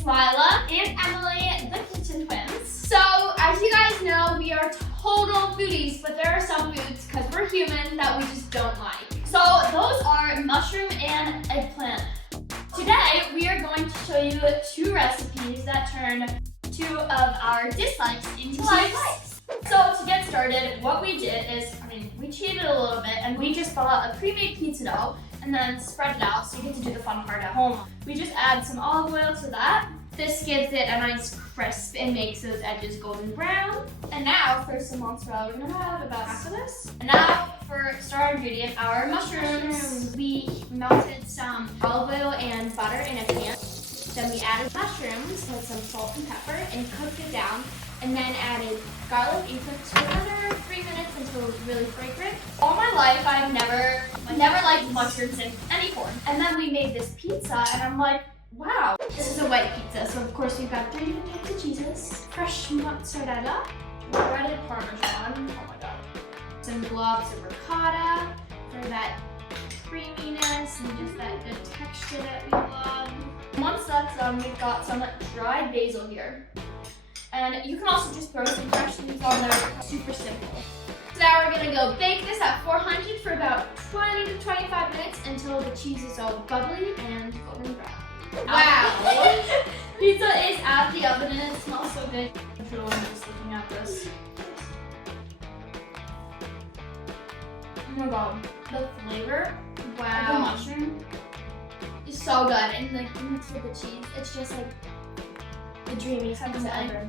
it's Lyla and Emily, the kitchen twins. So, as you guys know, we are total foodies, but there are some foods, because we're human, that we just don't like. So, those are mushroom and eggplant. Today, we are going to show you 2 recipes that turn 2 of our dislikes into likes. So, to get started, what we did is, we cheated a little bit, and we just bought a pre-made pizza dough and then spread it out so you get to do the fun part at home. We just add some olive oil to that. This gives it a nice crisp and makes those edges golden brown. And now for some mozzarella, we're gonna add about half of this. And now for star ingredient, our mushrooms. We melted some olive oil and butter in a pan. Then we added mushrooms with some salt and pepper and cooked it down. And then added garlic and cooked for another 3 minutes until it was really fragrant. All my life, I've never liked mushrooms in any form. And then we made this pizza, and I'm like, wow. This is a white pizza, so of course we've got 3 different types of cheeses. Fresh mozzarella, shredded parmesan, oh my god. Some globs of ricotta for that creaminess and just that good texture that we love. Once that's done, we've got some dried basil here. And you can also just throw some fresh leaves on there, super simple. So now we're gonna go bake this at 400 for about 20 to 25 minutes until the cheese is all bubbly and golden brown. Wow! Pizza is out of the oven and it smells so good. I'm just looking at this. Oh my god, the flavor of the mushroom is so good. And like mixed with the cheese, it's just like the dreamiest thing ever.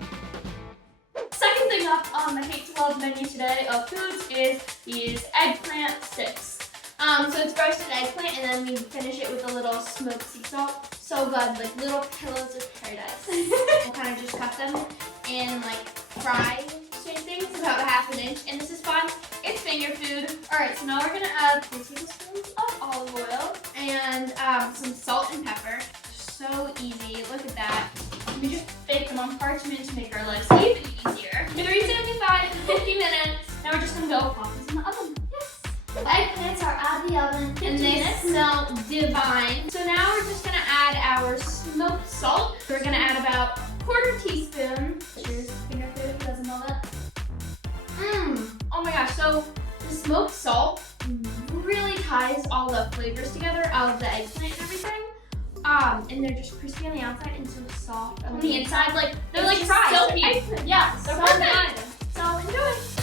Second thing up on the hate to love menu today of foods is these eggplant sticks. So it's roasted eggplant and then we finish it with a little smoked sea salt. So good, like little pillows of paradise. We'll kind of just cut them in like fry shaped things, about a ½ inch, and this is fun. It's finger food. Alright, so now we're gonna add 3 tablespoons of olive oil and some salt and pepper. So easy, look at that. We just bake them on parchment to make our lives even easier. 375 to 50 minutes. Now we're just gonna go pop this in the oven. Yes. Eggplants are out of the oven and they smell divine. So now we're just gonna add our smoked salt. We're gonna add about 1/4 teaspoon. Cheers, finger food, who doesn't know that? Oh my gosh, so the smoked salt really ties all the flavors together of the eggplant and everything. And they're just crispy on the outside and so soft on the inside. Like they're like fries. Yeah, so perfect. So enjoy.